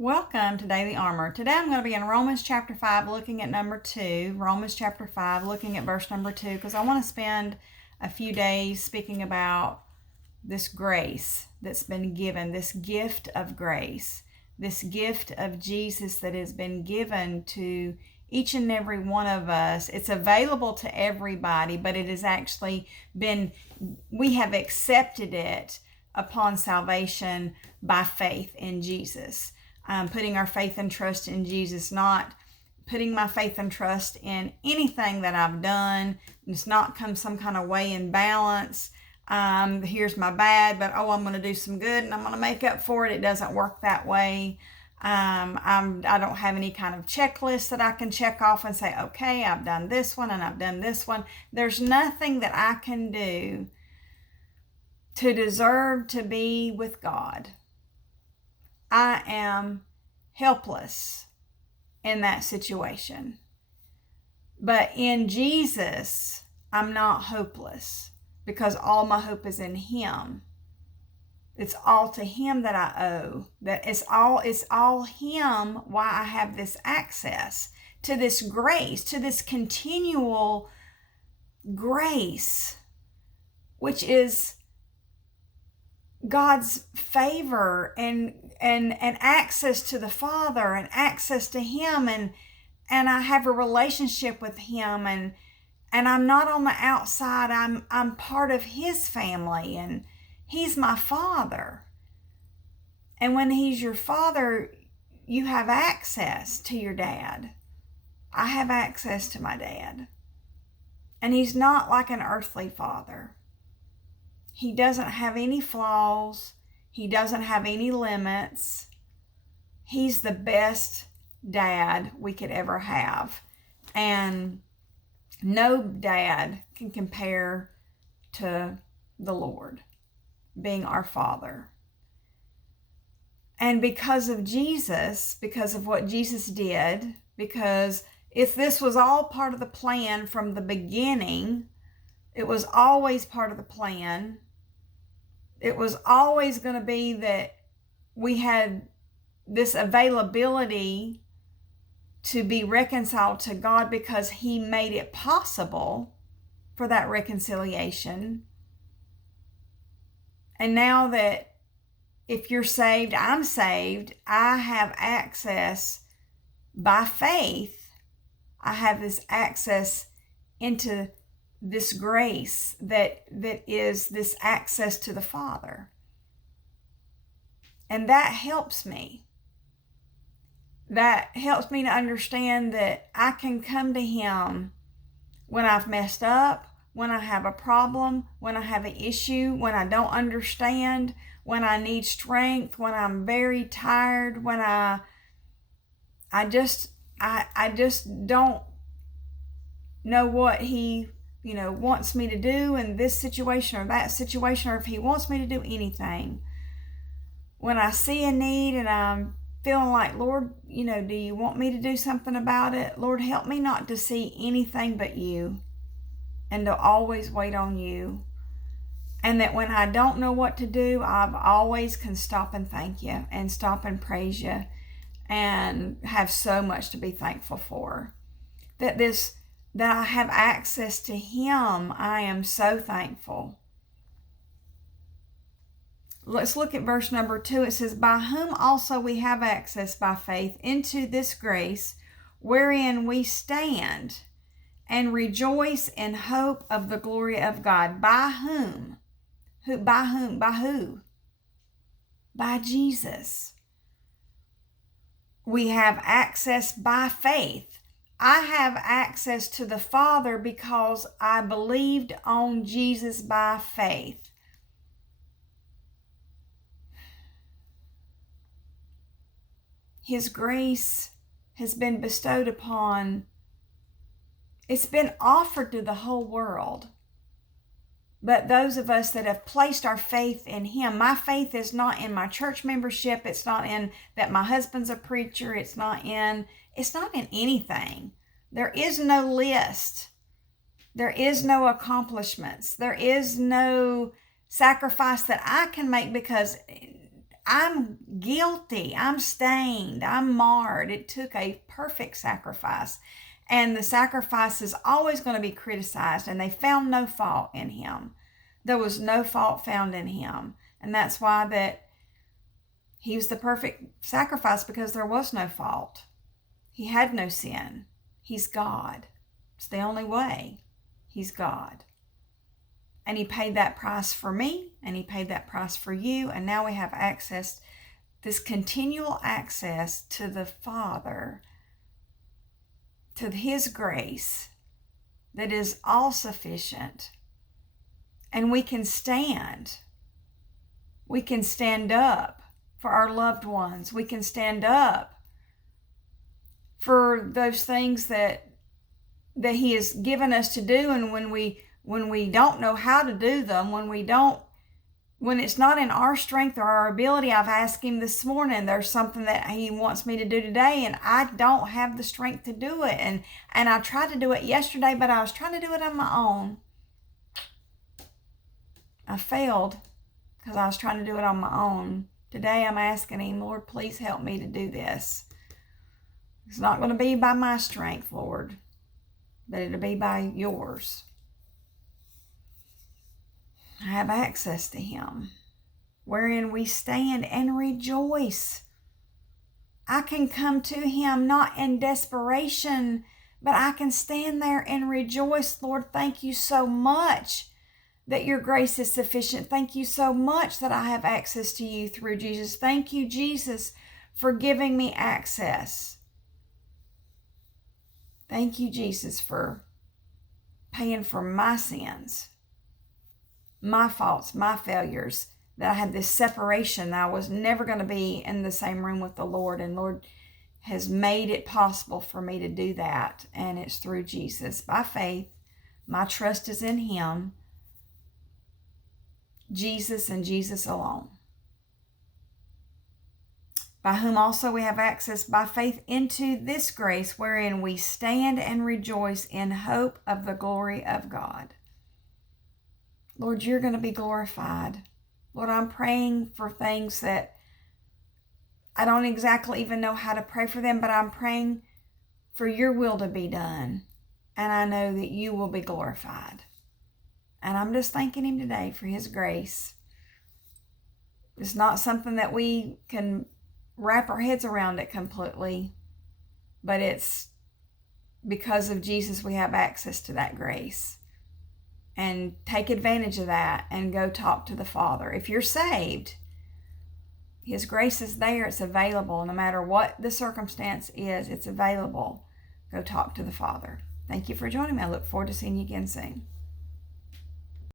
Welcome to Daily Armor. Today I'm going to be in Romans chapter 5 looking at number 2. Romans chapter 5 looking at verse number 2 because I want to spend a few days speaking about this grace that's been given, this gift of grace, this gift of Jesus that has been given to each and every one of us. It's available to everybody, but it has actually been, we have accepted it upon salvation by faith in Jesus. Putting our faith and trust in Jesus, not putting my faith and trust in anything that I've done. It's not come some kind of way in balance. Here's my bad, but I'm going to do some good and I'm going to make up for it. It doesn't work that way. I don't have any kind of checklist that I can check off and say, okay, I've done this one and I've done this one. There's nothing that I can do to deserve to be with God. I am helpless in that situation. But in Jesus, I'm not hopeless because all my hope is in Him. It's all to Him that I owe. That it's all Him why I have this access to this grace, to this continual grace, which is God's favor and access to the Father and access to Him, and I have a relationship with Him, and I'm not on the outside. I'm part of His family, and He's my Father. And when He's your Father, you have access to your dad. I have access to my dad. And He's not like an earthly father. He doesn't have any flaws. He doesn't have any limits. He's the best dad we could ever have. And no dad can compare to the Lord being our Father. And because of Jesus, because of what Jesus did, because if this was all part of the plan from the beginning, it was always part of the plan. It was always going to be that we had this availability to be reconciled to God because He made it possible for that reconciliation. And now that if you're saved, I'm saved, I have access by faith. I have this access into this grace that is this access to the Father. And that helps me. That helps me to understand that I can come to Him when I've messed up, when I have a problem, when I have an issue, when I don't understand, when I need strength, when I'm very tired, when I just don't know what He wants me to do in this situation or that situation, or if He wants me to do anything. When I see a need and I'm feeling like, Lord, do you want me to do something about it? Lord, help me not to see anything but You and to always wait on You. And that when I don't know what to do, I've always can stop and thank You and stop and praise You and have so much to be thankful for. That I have access to Him, I am so thankful. Let's look at verse number 2. It says, by whom also we have access by faith into this grace, wherein we stand and rejoice in hope of the glory of God. By whom? By who? By Jesus. We have access by faith. I have access to the Father because I believed on Jesus by faith. His grace has been bestowed upon, it's been offered to the whole world. But those of us that have placed our faith in Him, my faith is not in my church membership. It's not in that my husband's a preacher. It's not in anything. There is no list. There is no accomplishments. There is no sacrifice that I can make because I'm guilty. I'm stained. I'm marred. It took a perfect sacrifice. And the sacrifice is always going to be criticized. And they found no fault in him. There was no fault found in him. And that's why that he was the perfect sacrifice, because there was no fault. He had no sin. He's God. It's the only way. He's God. And he paid that price for me, and he paid that price for you. And now we have access, this continual access to the Father, to his grace that is all sufficient. And we can stand. We can stand up for our loved ones. We can stand up for those things that he has given us to do. And when we don't know how to do them, when it's not in our strength or our ability, I've asked him this morning, there's something that he wants me to do today, and I don't have the strength to do it. And I tried to do it yesterday, but I was trying to do it on my own. I failed because I was trying to do it on my own. Today I'm asking him, Lord, please help me to do this. It's not going to be by my strength, Lord, but it'll be by yours. I have access to him, wherein we stand and rejoice. I can come to him not in desperation, but I can stand there and rejoice. Lord, thank you so much that your grace is sufficient. Thank you so much that I have access to you through Jesus. Thank you, Jesus, for giving me access. Thank you, Jesus, for paying for my sins, my faults, my failures, that I had this separation, that I was never going to be in the same room with the Lord. And Lord has made it possible for me to do that. And it's through Jesus. By faith, my trust is in him, Jesus and Jesus alone, by whom also we have access by faith into this grace, wherein we stand and rejoice in hope of the glory of God. Lord, you're going to be glorified. Lord, I'm praying for things that I don't exactly even know how to pray for them, but I'm praying for your will to be done. And I know that you will be glorified. And I'm just thanking him today for his grace. It's not something that we can wrap our heads around it completely, but it's because of Jesus we have access to that grace. And take advantage of that and go talk to the Father. If you're saved, his grace is there. It's available. No matter what the circumstance is, it's available. Go talk to the Father. Thank you for joining me. I look forward to seeing you again soon.